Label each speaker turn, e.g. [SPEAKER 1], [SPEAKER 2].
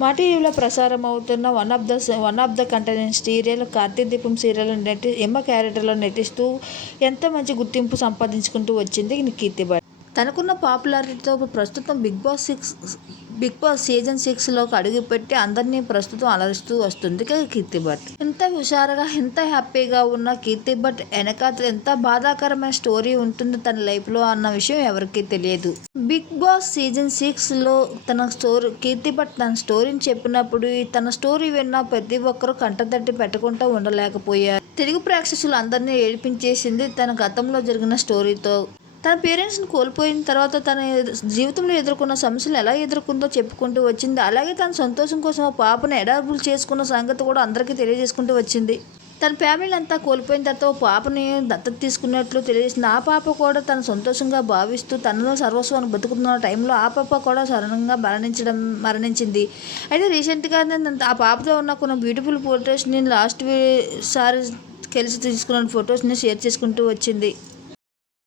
[SPEAKER 1] మా టీవీలో ప్రసారం అవుతున్న one of the one of the content serial Karthika Deepam serial నటి ఎమ్మ క్యారెక్టర్లో నటిస్తూ ఎంత మంచి గుర్తింపు సంపాదించుకుంటూ వచ్చింది కీర్తిబాయ్ తనకున్న పాపులారిటీతో ప్రస్తుతం Bigg Boss six Bigg Boss season సిక్స్లోకి అడుగుపెట్టి అందరినీ ప్రస్తుతం అలరిస్తూ వస్తుంది కీర్తి భట్. ఎంత హుషారుగా ఎంత హ్యాపీగా ఉన్న కీర్తి భట్ వెనక ఎంత బాధాకరమైన స్టోరీ ఉంటుంది తన లైఫ్లో అన్న విషయం ఎవరికీ తెలియదు. బిగ్ బాస్ సీజన్ సిక్స్లో తన స్టోరీ కీర్తి భట్ తన స్టోరీని చెప్పినప్పుడు తన స్టోరీ విన్న ప్రతి ఒక్కరూ కంటతట్టి పెట్టకుండా ఉండలేకపోయారు. తెలుగు ప్రేక్షకులు అందరినీ ఏడిపించేసింది తన గతంలో జరిగిన స్టోరీతో తన పేరెంట్స్ని కోల్పోయిన తర్వాత తన జీవితంలో ఎదుర్కొన్న సమస్యలు ఎలా ఎదుర్కొందో చెప్పుకుంటూ వచ్చింది. అలాగే తన సంతోషం కోసం ఆ పాపను ఎడాబుల్ చేసుకున్న సంగతి కూడా అందరికీ తెలియజేసుకుంటూ వచ్చింది. తన ఫ్యామిలీ అంతా కోల్పోయిన తర్వాత ఓ పాపని దత్తత తీసుకున్నట్లు తెలియజేసింది. ఆ పాప కూడా తన సంతోషంగా భావిస్తూ తనలో సర్వస్వాన్ని బతుకుతున్న టైంలో ఆ పాప కూడా సడన్గా మరణించడం మరణించింది. అయితే రీసెంట్గా ఆ పాపతో ఉన్న కొన్ని బ్యూటిఫుల్ ఫోటోస్ని లాస్ట్ సారి కలిసి తీసుకున్న ఫొటోస్ని షేర్ చేసుకుంటూ వచ్చింది.